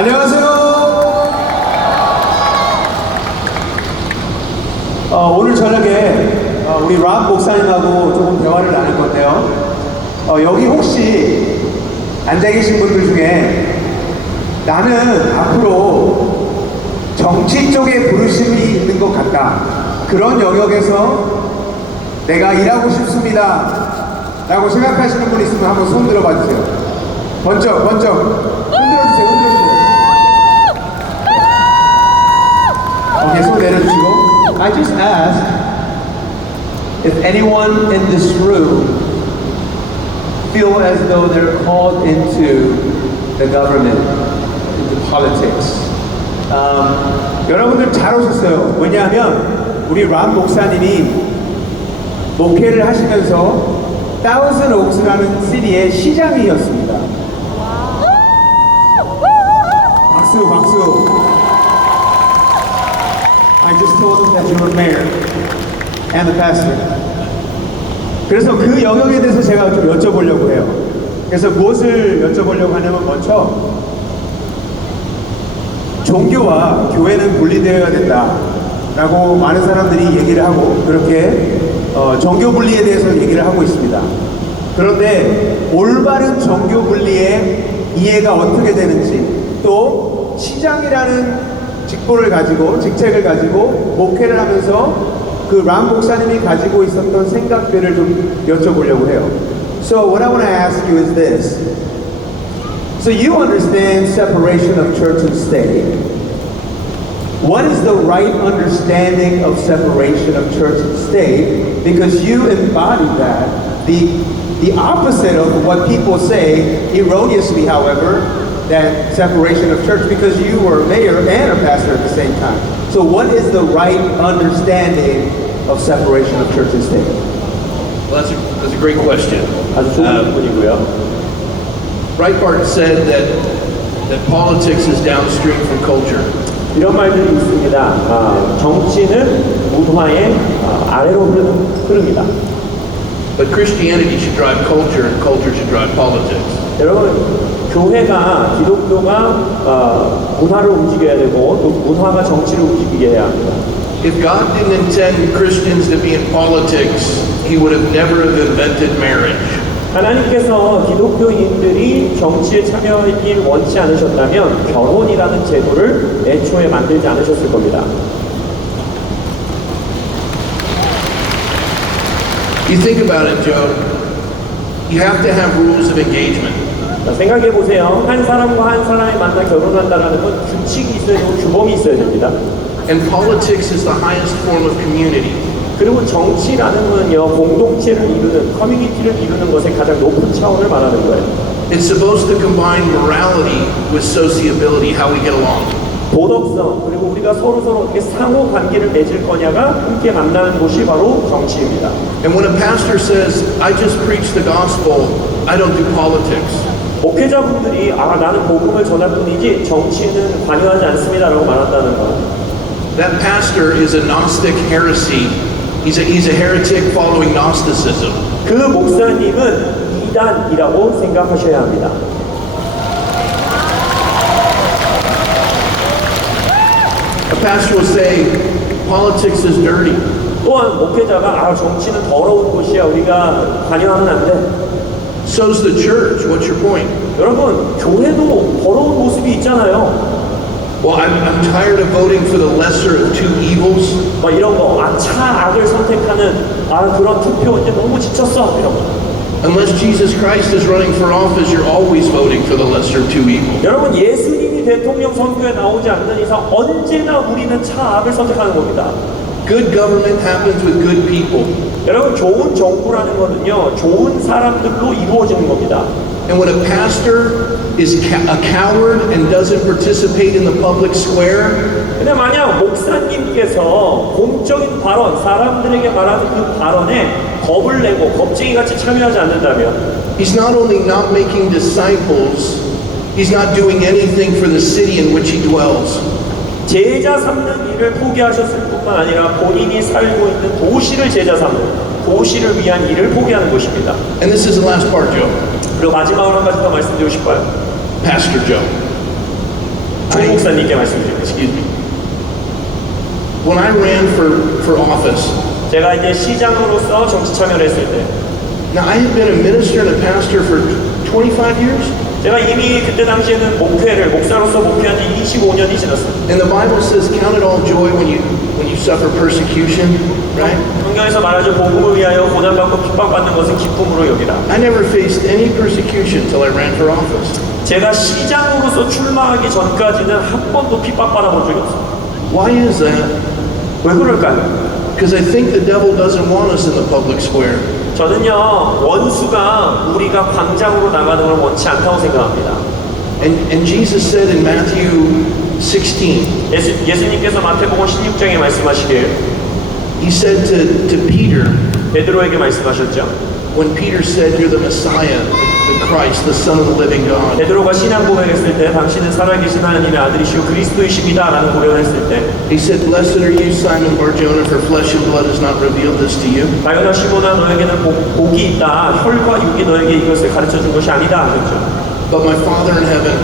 안녕하세요. 오늘 저녁에 우리 람 목사님하고 조금 대화를 나눌 건데요. 여기 혹시 앉아 계신 분들 중에 나는 앞으로 정치 쪽에 부르심이 있는 것 같다, 그런 영역에서 내가 일하고 싶습니다 라고 생각하시는 분 있으면 한번 손 들어봐 주세요. 번쩍 흔들어주세요. 오케이, 손 내려주시고. I just asked if anyone in this room feel as though they're called into the government, into politics. 여러분들 잘 오셨어요. 왜냐하면 우리 람 목사님이 목회를 하시면서 Thousand Oaks라는 시리의 시장이었습니다. 박수. I just told them that you were mayor and the pastor. 그래서 그 영역에 대해서 제가 좀 여쭤보려고 해요. 그래서 무엇을 여쭤보려고 하냐면, 먼저 종교와 교회는 분리되어야 된다라고 많은 사람들이 얘기를 하고, 그렇게 종교 분리에 대해서 얘기를 하고 있습니다. 그런데 올바른 종교 분리의 이해가 어떻게 되는지, 또 시장이라는 직책을 가지고 목회를 하면서 그 람 목사님이 가지고 있었던 생각들을 좀 여쭤보려고 해요. So what I want to ask you is this. So you understand separation of church and state. What is the right understanding of separation of church and state? Because you embody that. The opposite of what people say, erroneously however, that separation of church, because you were a mayor and a pastor at the same time. So what is the right understanding of separation of church and state? Well, that's a great question. 아주 좋은 분이고요. Breitbart said that politics is downstream from culture. 이런 말들이 있습니다. 정치는 문화의 아래로 흐릅니다. But Christianity should drive culture, and culture should drive politics. 여러분, 교회가, 기독교가 문화를 움직여야 되고, 또 문화가 정치를 움직이게 해야 합니다. If God didn't intend Christians to be in politics, He would have never have invented marriage. 하나님께서 기독교인들이 정치에 참여하길 원치 않으셨다면 결혼이라는 제도를 애초에 만들지 않으셨을 겁니다. You think about it, Joe. You have to have rules of engagement. 생각해 보세요. 한 사람과 한 사람이 만나 결혼한다는 건 규칙이 있어야 되고 규범이 있어야 됩니다. And politics is the highest form of community. 그리고 정치라는 것은요, 공동체를 이루는, 커뮤니티를 이루는 것의 가장 높은 차원을 말하는 거예요. It's supposed to combine morality with sociability, how we get along. 도덕성, 그리고 우리가 서로 어떻게 상호 관계를 맺을 거냐가 함께 만나는 곳이 바로 정치입니다. And when a pastor says, I just preach the gospel, I don't do politics. 목회자분들이 나는 복음을 전할 뿐이지 정치는 관여하지 않습니다라고 말한다는 거. That pastor is a Gnostic heresy. He's a heretic following Gnosticism. 그 목사님은 이단이라고 생각하셔야 합니다. A pastor will say, politics is dirty. 또한 목회자가 정치는 더러운 곳이야, 우리가 관여하면 안 돼. So's the church. What's your point? 여러분, 교회도 더러운 모습이 있잖아요. Well, I'm tired of voting for the lesser of two evils. 막 이런 거, 차악을 선택하는 그런 투표 이제 너무 지쳤어, 이런 거. Unless Jesus Christ is running for office, you're always voting for the lesser of two evils. 여러분, 예수님이 대통령 선거에 나오지 않는 이상 언제나 우리는 차악을 선택하는 겁니다. Good government happens with good people. 여러분, 좋은 정부라는 거는요, 좋은 사람들로 이루어지는 겁니다. And when a pastor is a coward and doesn't participate in the public square, 근데 만약 목사님께서 공적인 발언, 사람들에게 말하는 그 발언에 겁을 내고 겁쟁이같이 참여하지 않는다면, he's not only not making disciples, he's not doing anything for the city in which he dwells. 제자 삼는 일을 포기하셨을 뿐만 아니라 본인이 살고 있는 도시를 제자 삼는, 도시를 위한 일을 포기하는 것입니다. And this is the last part, Joe. 그리고 마지막으로 한 가지 더 말씀드리고 싶어요. Pastor Joe. 조 목사님께 말씀드립니다. excuse me. When I ran for office, 제가 이제 시장으로서 정치 참여를 했을 때, now I had been a minister and a pastor for 25 years. 제가 이미 그때 당시에는 목사로서 목회한 지 25년이 지났어요. And the Bible says, count it all joy when you suffer persecution, right? 성경에서 말하죠. 복음을 위하여 고난받고 핍박받는 것은 기쁨으로 여기라. I never faced any persecution until I ran for office. 제가 시장으로서 출마하기 전까지는 한 번도 핍박받아본 적이 없어요. Why is that? 왜 그럴까요? Because I think the devil doesn't want us in the public square. 저는요, 원수가 우리가 광장으로 나가는 걸 원치 않다고 생각합니다. And Jesus said in Matthew 16, 예수님께서 마태복음 16장에 말씀하시길 he said to Peter, 베드로에게 말씀하셨죠. when Peter said, you're the Messiah, the Christ, the Son of the living God. 베드로가 신앙 고백했을 때 당신은 살아계신 하나님의 아들이시오 그리스도이십니다 라는 고백을 했을 때 He said, blessed are you, Simon Bar-Jonah, for flesh and blood has not revealed this to you, 바요나 시몬아 너에게는 복이 있다 혈과 육이 너에게 이것을 가르쳐준 것이 아니다 하셨죠. but my Father in heaven.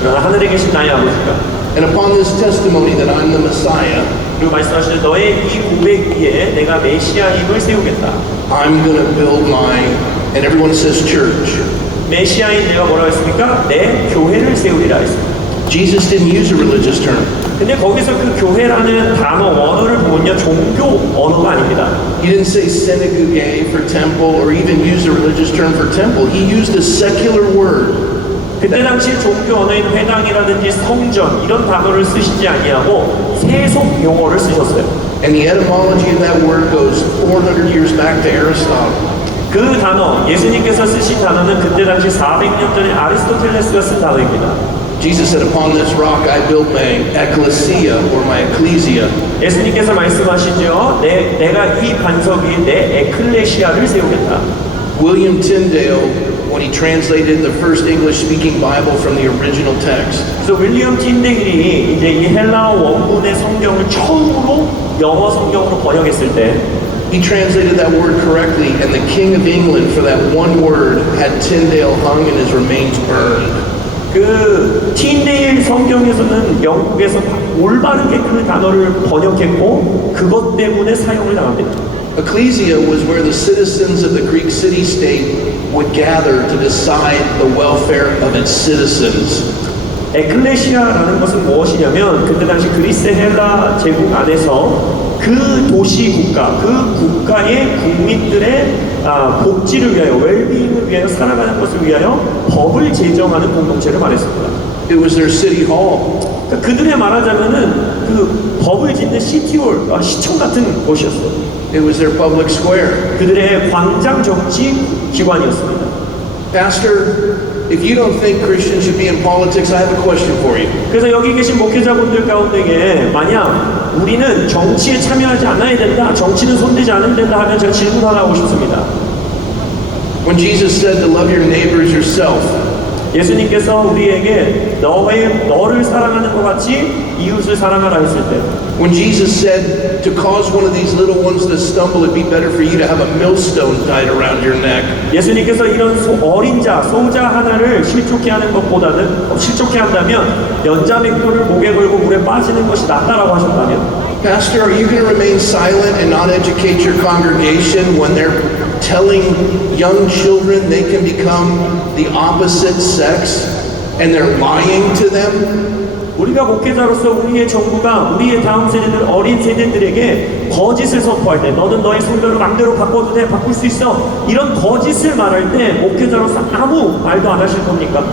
그러나 하늘에 계신 나의 아버지가 And upon this testimony that I'm the Messiah, 그리고 말씀하시되 너의 이 고백 위에 내가 메시아임을 세우겠다. I'm going to build my, and everyone says church. 메시아인 내가 뭐라고 했습니까? 내 교회를 세우리라 했습니다. Jesus didn't use a religious term. 근데 거기서 그 교회라는 단어 원어를 보면요 종교 언어가 아닙니다. He didn't say synagogue for temple or even use a religious term for temple. He used a secular word. 그때 당시 종교 언어인 회당이라든지 성전 이런 단어를 쓰시지 아니하고 세속 용어를 쓰셨어요. And the etymology of that word goes 400 years back to Aristotle. 그 단어 예수님께서 쓰신 단어는 그때 당시 400년 전에 아리스토텔레스가 쓴 단어입니다. Jesus said, upon this rock I built my ecclesia or my ecclesia. 예수님께서 말씀하시죠. 내가 이 반석 위에 내 에클레시아를 세우겠다. William Tyndale, when he translated the first English-speaking Bible from the original text, 그래서 윌리엄 틴데일이 이제 이 헬라어 원문의 성경을 처음으로 영어 성경으로 번역했을 때 he translated that word correctly, and the King of England for that one word had Tyndale hung and his remains burned. 그 틴데일 성경에서는 영국에서 올바르게 그 단어를 번역했고 그것 때문에 사용을 당합니다. Ecclesia was where the citizens of the Greek city-state would gather to decide the welfare of its citizens. 에클레시아라는 것은 무엇이냐면 그때 당시 그리스 헬라 제국 안에서 그 도시 국가, 그 국가의 국민들의 복지를 위하여, 웰빙을 위하여 살아가는 것을 위하여 법을 제정하는 공동체를 말했습니다. It was their city hall. 그러니까 그들의 말하자면은 그 법을 짓는 시티홀, 시청 같은 곳이었어요. It was their public square. 그들의 광장 정치 기관이었습니다. Pastor, if you don't think Christians should be in politics, I have a question for you. 그래서 여기 계신 목회자분들 가운데에 만약 우리는 정치에 참여하지 않아야 된다, 정치는 손대지 않아야 된다 하면 제가 질문 하나 하고 싶습니다. When Jesus said to love your neighbors yourself, 예수님께서 우리에게 너를 사랑하는 것 같이 이웃을 사랑하라 했을 때 when Jesus said to cause one of these little ones to stumble, it'd be better for you to have a millstone tied around your neck. 예수님께서 이런 어린 자, 소자 하나를 실족해 하는 것보다는 실족해 한다면 연자맥도를 목에 걸고 물에 빠지는 것이 낫다라고 하셨다면 Pastor, are you going to remain silent and not educate your congregation when they're telling young children they can become the opposite sex and they're lying to them? 우리가 목회자로서 우리의 정부가 우리의 다음 세대들 어린 세대들에게 거짓을 선포할 때 너는 너의 성별을 마음대로 바꿔도 돼 바꿀 수 있어 이런 거짓을 말할 때 목회자로서 아무 말도 안 하실 겁니까?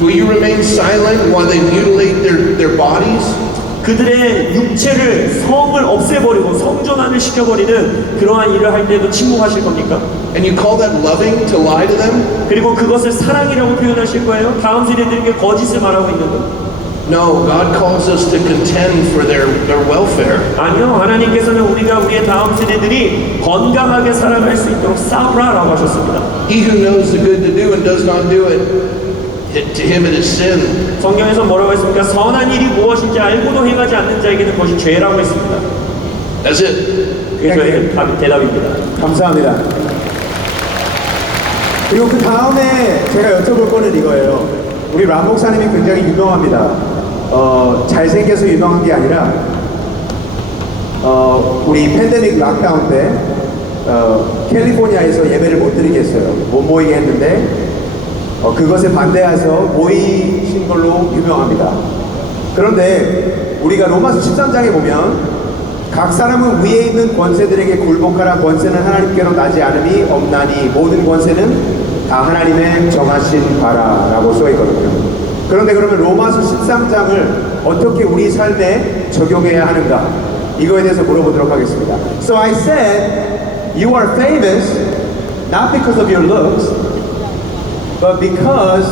Will you remain silent while they mutilate their bodies? 그들의 육체를 성을 없애버리고 성전환을 시켜버리는 그러한 일을 할 때도 침묵하실 겁니까? And you call that loving to lie to them? 그리고 그것을 사랑이라고 표현하실 거예요? 다음 세대들에게 거짓을 말하고 있는 거? No, God calls us to contend for their welfare. 아니요, 하나님께서는 우리가 우리의 다음 세대들이 건강하게 살아갈 수 있도록 싸우라라고 하셨습니다. He who knows the good to do and does not do it, to him it is sin. 성경에서 뭐라고 했습니까? 선한 일이 무엇인지 알고도 행하지 않는 자에게는 그것이 죄라고 했습니다. That's it. 그게 저의 대답입니다. 감사합니다. 그리고 그 다음에 제가 여쭤볼 거는 이거예요. 우리 람 목사님이 굉장히 유명합니다. 잘생겨서 유명한 게 아니라 우리 팬데믹 락다운 때 캘리포니아에서 예배를 못 드리게 했어요. 못 모이게 했는데 그것에 반대해서 모이신 걸로 유명합니다. 그런데 우리가 로마서 13장에 보면 각 사람은 위에 있는 권세들에게 굴복하라. 권세는 하나님께로 나지 않음이 없나니 모든 권세는 다 하나님의 정하신 바라라고 써 있거든요. 그런데 그러면 로마서 13장을 어떻게 우리 삶에 적용해야 하는가? 이거에 대해서 물어보도록 하겠습니다. So I said, you are famous not because of your looks, but because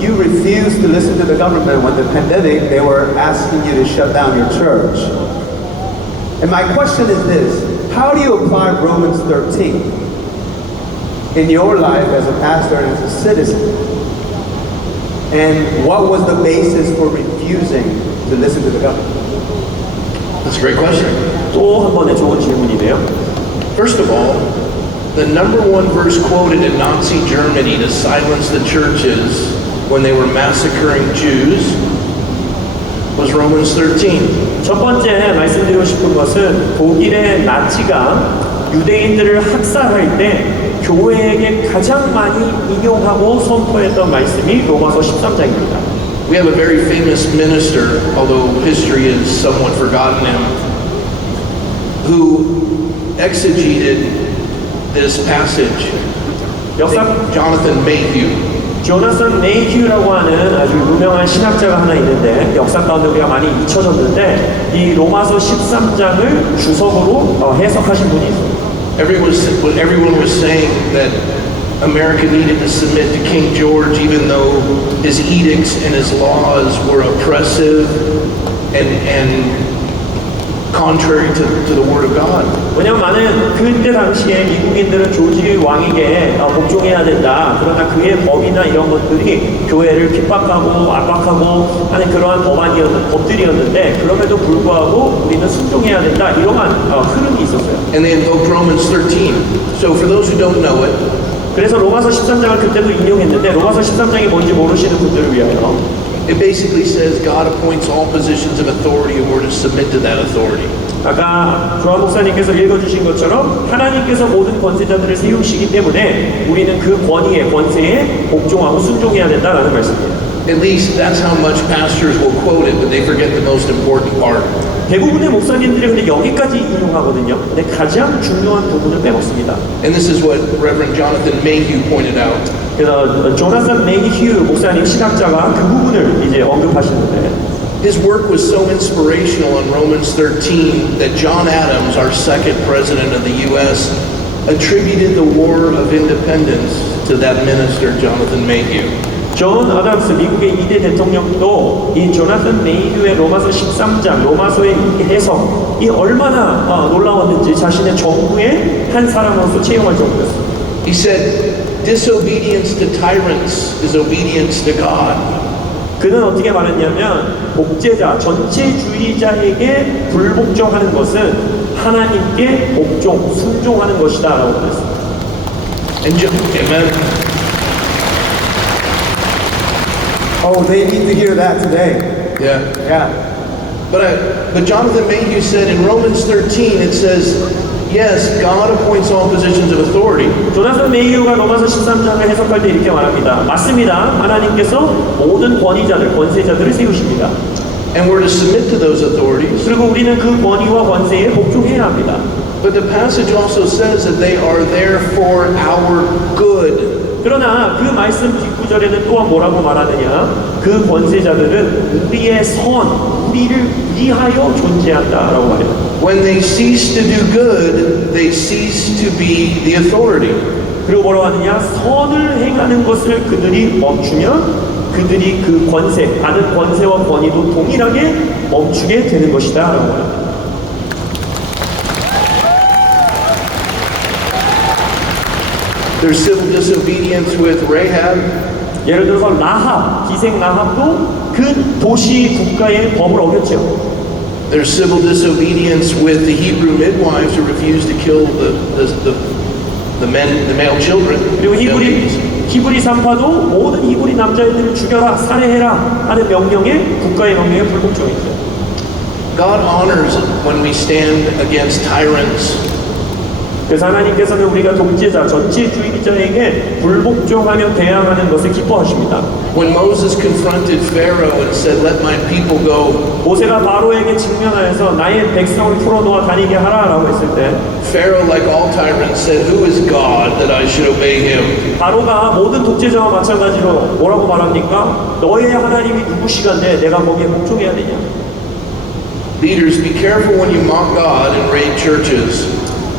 you refused to listen to the government when the pandemic, they were asking you to shut down your church. And my question is this, how do you apply Romans 13 in your life as a pastor and as a citizen? And what was the basis for refusing to listen to the government? That's a great question. 또 한 번의 좋은 질문이네요. First of all, the number one verse quoted in Nazi Germany to silence the churches when they were massacring Jews was Romans 13. 첫 번째 말씀드리고 싶은 것은 독일의 나치가 유대인들을 학살할 때 교회에게 가장 많이 인용하고 선포했던 말씀이 로마서 13장입니다. We have a very famous minister, although history has somewhat forgotten him, who exegeted this passage. Jonathan Mayhew. 조나선 메이휴라고 하는 아주 유명한 신학자가 하나 있는데 역사 가운데 우리가 많이 잊혀졌는데 이 로마서 13장을 주석으로 해석하신 분이 있습니다. Everyone was saying that America needed to submit to King George even though his edicts and his laws were oppressive and contrary to the Word of God. 왜냐하면 많은 그때 당시에 미국인들은 조지 왕에게 복종해야 된다. 그러나 그의 법이나 이런 것들이 교회를 핍박하고 압박하고 하는 그러한 법들이었는데 그럼에도 불구하고 우리는 순종해야 된다. 이러한 흐름이 있었어요. And they invoked Romans 13. So for those who don't know it, 그래서 로마서 13장을 그때도 인용했는데 로마서 13장이 뭔지 모르시는 분들을 위하여 it basically says God appoints all positions of authority and we're to submit to that authority. 아까 조한 목사님께서 읽어주신 것처럼 하나님께서 모든 권세자들을 세우시기 때문에 우리는 그 권세에 복종하고 순종해야 된다라는 말씀이에요. At least that's how much pastors will quote it, but they forget the most important part. 대부분의 목사님들이 근데 여기까지 인용하거든요. 근데 가장 중요한 부분을 빼먹습니다. And this is what Reverend Jonathan Mayhew pointed out. 그래서 조나선 메이휴 목사님 신학자가 그 부분을 이제 언급하시는데 His work was so inspirational on Romans 13 that John Adams, our second president of the U.S., attributed the War of Independence to that minister, Jonathan Mayhew. 존 아담스 미국의 2대 대통령도 이 조나선 메이휴의 로마서 13장 로마서의 이 해석이 얼마나 놀라웠는지 자신의 정부의 한 사람으로서 채용할 정도였습니다. He said, disobedience to tyrants is obedience to God. 그는 어떻게 말했냐면 독재자, 전체주의자에게 불복종하는 것은 하나님께 복종, 순종하는 것이다 라고 말했습니다. Amen. Oh, they need to hear that today. Yeah. Yeah. But Jonathan Mayhew said in Romans 13, it says, yes, God appoints all positions of authority. 조나선 메이휴가 로마서 13장을 해석할 때 이렇게 말합니다. 맞습니다. 하나님께서 모든 권위자들, 권세자들을 세우십니다. And we're to submit to those authorities. 그리고 우리는 그 권위와 권세에 복종해야 합니다. But the passage also says that they are there for our good. 그러나 그 말씀 뒷구절에는 또한 뭐라고 말하느냐? 그 권세자들은 우리의 우리를 위하여 존재한다라고 말해요. When they cease to do good, they cease to be the authority. 그리고 뭐라고 하느냐? 선을 행하는 것을 그들이 멈추면 그들이 그 받은 권세와 권위도 동일하게 멈추게 되는 것이다 라고 말합니다. There's civil disobedience with Rahab. 예를 들어서 기생 라합도 그 도시 국가의 법을 어겼죠. There's civil disobedience with the Hebrew midwives who refused to kill the male children. 그리고 the babies. 히브리 산파도 모든 히브리 남자애들을 죽여라, 살해해라 하는 명령에 국가의 명령에 불복종했죠. God honors when we stand against tyrants. 그래서 하나님께서는 우리가 독재자, 전체주의자에게 불복종하며 대항하는 것을 기뻐하십니다. When Moses confronted Pharaoh and said, "Let my people go," 모세가 바로에게 직면하여서 나의 백성을 풀어놓아 다니게 하라라고 했을 때 Pharaoh, like all tyrants, said, "Who is God that I should obey him?" 바로가 모든 독재자와 마찬가지로 뭐라고 말합니까? 너의 하나님이 누구시간데 내가 거기에 복종해야 되냐? Leaders, be careful when you mock God and raid churches.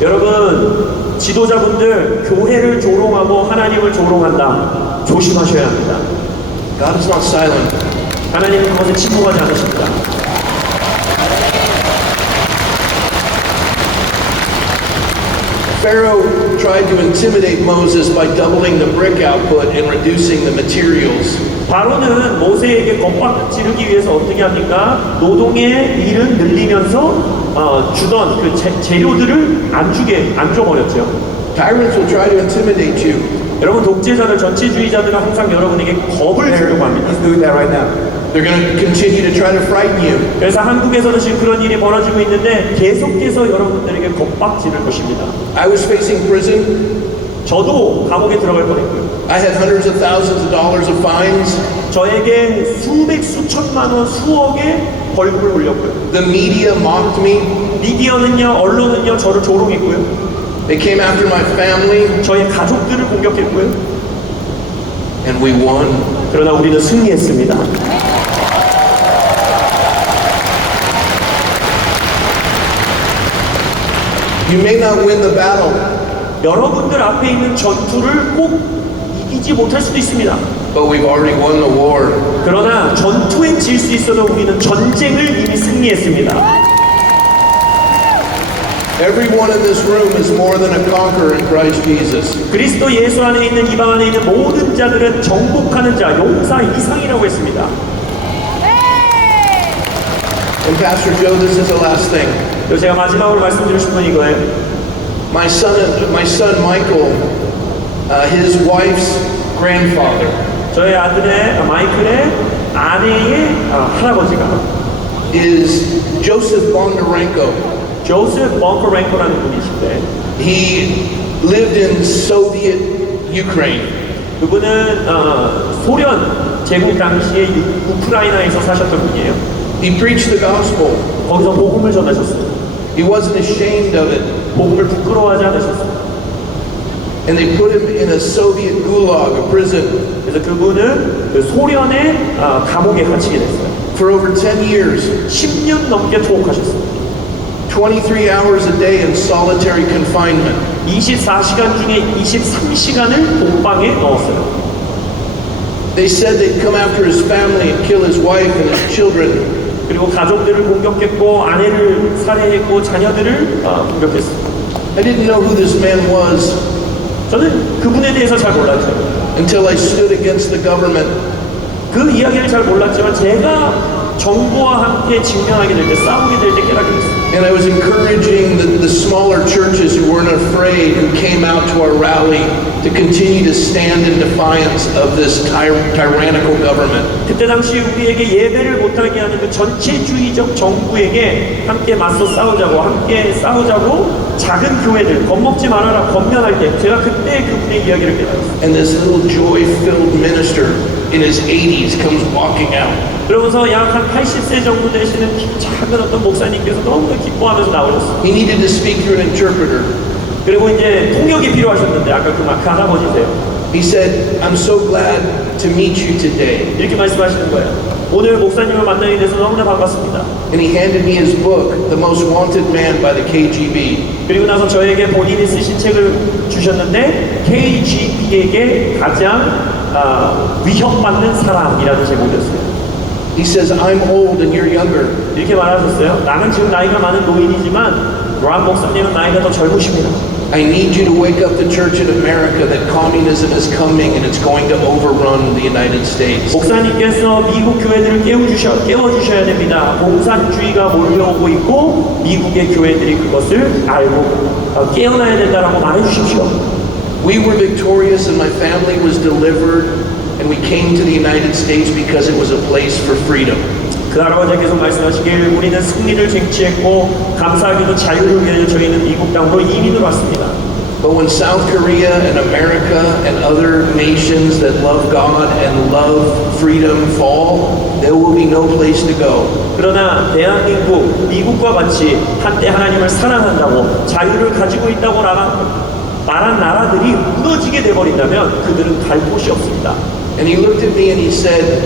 여러분, 지도자분들 교회를 조롱하고 하나님을 조롱한다. 조심하셔야 합니다. God is not silent. 하나님은 그것에 침묵하지 않으십니다. Pharaoh tried to intimidate Moses by doubling the brick output and reducing the materials. 바로는 모세에게 겁박지르기 위해서 어떻게 합니까? 노동의 일은 늘리면서 주던 그 재료들을 안 줘버렸죠. Tyrants will try to intimidate you. 여러분, 독재자들, 전체주의자들은 항상 여러분에게 겁을 주려고 합니다. He's doing that right now. They're going to continue to try to frighten you. 그래서 한국에서도 지금 그런 일이 벌어지고 있는데 계속해서 여러분들에게 겁박지를 것입니다. I was facing prison. 저도 감옥에 들어갈 뻔했고요. I had hundreds of thousands of dollars of fines. 저에게 수백 수천만 원, 수억의 벌금을 물렸고요. The media mocked me. 미디어는요, 언론은요, 저를 조롱했고요. They came after my family, 저의 가족들을 공격했고요. and we won. 그러나 우리는 승리했습니다. You may not win the battle, 여러분들 앞에 있는 전투를 꼭 이기지 못할 수도 있습니다. but we've already won the war. 그러나 전투에 질 수 있어도 우리는 전쟁을 이미 승리했습니다. Everyone in this room is more than a conqueror in Christ Jesus. 그리스도 예수 안에 있는 이방 안에 있는 모든 자들은 정복하는 자, 용사 이상이라고 했습니다. And Pastor Joe, this is the last thing. 그리고 제가 마지막으로 말씀드리고 싶은 이거예요. My son Michael, his wife's grandfather, 저의 아들의 마이클의 아내의 할아버지가 is Joseph Bondarenko. 조셉 벙커랭코라는 분이신데 He lived in Soviet Ukraine. 그분은 소련 제국 당시에 우크라이나에서 사셨던 분이에요. He preached the gospel. 거기서 복음을 전하셨어요. He wasn't ashamed of it. 복음을 부끄러워하지 않으셨어요. And they put him in a Soviet gulag, a prison, 그래서 그분은 그 소련의 감옥에 갇히게 됐어요. for over 10 years. 10년 넘게 투옥하셨어요. 23 hours a day in solitary confinement. 24시간 중에 23시간을 독방에 넣었어요. They said they'd come after his family and kill his wife and his children. 그리고 가족들을 공격했고 아내를 살해했고 자녀들을 공격했어요. I didn't know who this man was 저는 그분에 대해서 잘 몰랐죠. until I stood against the government. 그 이야기를 잘 몰랐지만 제가 정부와 함께 직면하게 될 때, 싸우게 될 때 깨닫게 됐어요. And I was encouraging the smaller churches who weren't afraid, who came out to our rally, to continue to stand in defiance of this tyrannical government. 그때 당시 우리에게 예배를 못하게 하는 그 전체주의적 정부에게 함께 맞서 싸우자고, 함께 싸우자고 작은 교회들 겁먹지 말아라 권면할 때 제가 그때 그분의 이야기를 깨달았어요. And this little joy-filled minister in his 80s comes walking out. 그러면서 약 한 80세 정도 되시는 작은 어떤 목사님께서 너무나 기뻐하면서 나오셨어요. He needed to speak through an interpreter. 그리고 이제 통역이 필요하셨는데 아까 그 할아버지세요. He said, "I'm so glad to meet you today." 이렇게 말씀하시는 거예요. 오늘 목사님을 만나게 돼서 너무나 반갑습니다. And he handed me his book, The Most Wanted Man by the KGB. 그리고 나서 저에게 본인이 쓰신 책을 주셨는데 KGB에게 가장 위협받는 사람이라는 제목이었어요. He says, "I'm old and you're younger. 이렇게 말하셨어요. 나는 지금 나이가 많은 노인이지만 란 목사님은 나이가 더 젊으십니다. I need you to wake up the church in America that communism is coming and it's going to overrun the United States." 목사님께서 미국 교회들을 깨워주셔야 됩니다. 공산주의가 몰려오고 있고 미국의 교회들이 그것을 알고 깨어나야 된다라고 말해주십시오. We were victorious and my family was delivered and we came to the United States because it was a place for freedom. 그 할아버지가 계속 말씀하시길 우리는 승리를 쟁취했고 감사하게도 자유를 위하여 저희는 미국 땅으로 이민을 왔습니다. But when South Korea and America and other nations that love God and love freedom fall, there will be no place to go. 그러나 대한민국, 미국과 같이 한때 하나님을 사랑한다고 자유를 가지고 있다고 말한 나라들이 무너지게 돼버린다면 그들은 갈 곳이 없습니다. And he looked at me and he said,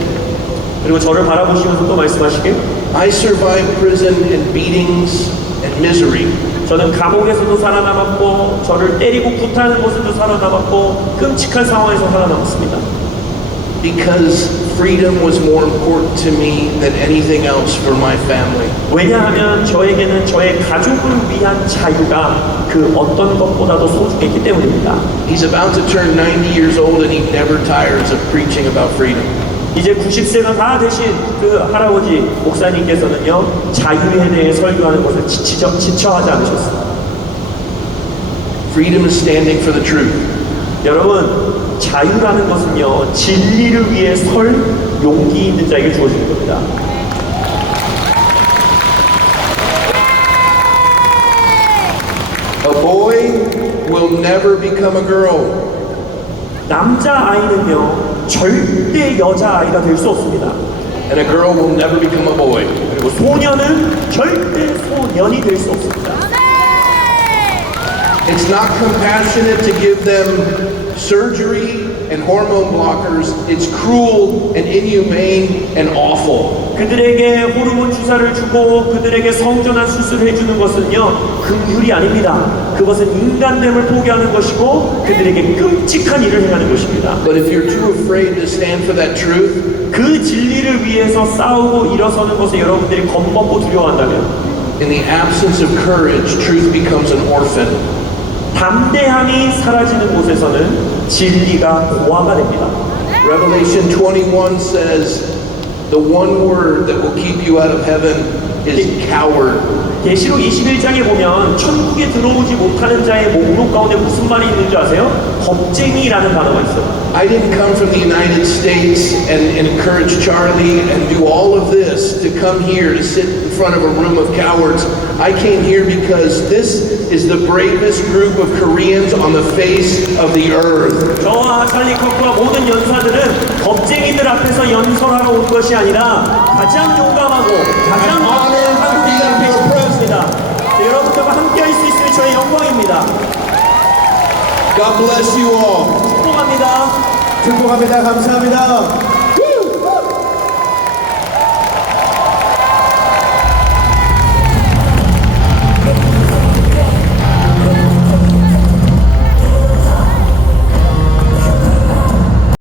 그리고 저를 바라보시면서 또 말씀하시길 I survived prison and beatings and misery. 저는 감옥에서도 살아남았고 저를 때리고 구타하는 곳에도 살아남았고 끔찍한 상황에서 살아남았습니다. Because freedom was more important to me than anything else for my family. 왜냐하면 저에게는 저의 가족을 위한 자유가 그 어떤 것보다도 소중했기 때문입니다. He's about to turn 90 years old and he never tires of preaching about freedom. 이제 90세가 다 되신 그 할아버지 목사님께서는요 자유에 대해 설교하는 것을 지쳐하지 않으셨습니다. Freedom is standing for the truth. 여러분 자유라는 것은요 진리를 위해 설 용기 있는 자에게 주어지는 겁니다. A boy will never become a girl. 남자 아이는요 절대 여자 아이가 될 수 없습니다. And a girl will never become a boy. 그리고 소년은 절대 소년이 될 수 없습니다. It's not compassionate to give them surgery and hormone blockers. It's cruel and inhumane and awful. 그들에게 호르몬 주사를 주고 그들에게 성전환 수술을 해주는 것은요 긍휼이 아닙니다. 그것은 인간됨을 포기하는 것이고 그들에게 끔찍한 일을 행하는 것입니다. But if you're too afraid to stand for that truth, 그 진리를 위해서 싸우고 일어서는 것에 여러분들이 겁먹고 두려워한다면 in the absence of courage, truth becomes an orphan. 담대함이 사라지는 곳에서는 진리가 고아가 됩니다. Revelation 21 says, the one word that will keep you out of heaven is coward. 계시록 21장에 보면 천국에 들어오지 못하는 자의 목록 가운데 무슨 말이 있는 줄 아세요? 겁쟁이라는 단어가 있어요. I didn't come from the United States and encourage Charlie and do all of this to come here to sit in front of a room of cowards. I came here because this is the bravest group of Koreans on the face of the earth. 저와 찰리 커크와 모든 연사들은 겁쟁이들 앞에서 연설하러 온 것이 아니라 가장 용감하고 가장 멋진 한국인들 앞에 있습니다. 여러분들과 함께할 수 있으니 저의 영광입니다. God bless you all. 축복합니다. 축복합니다. 감사합니다.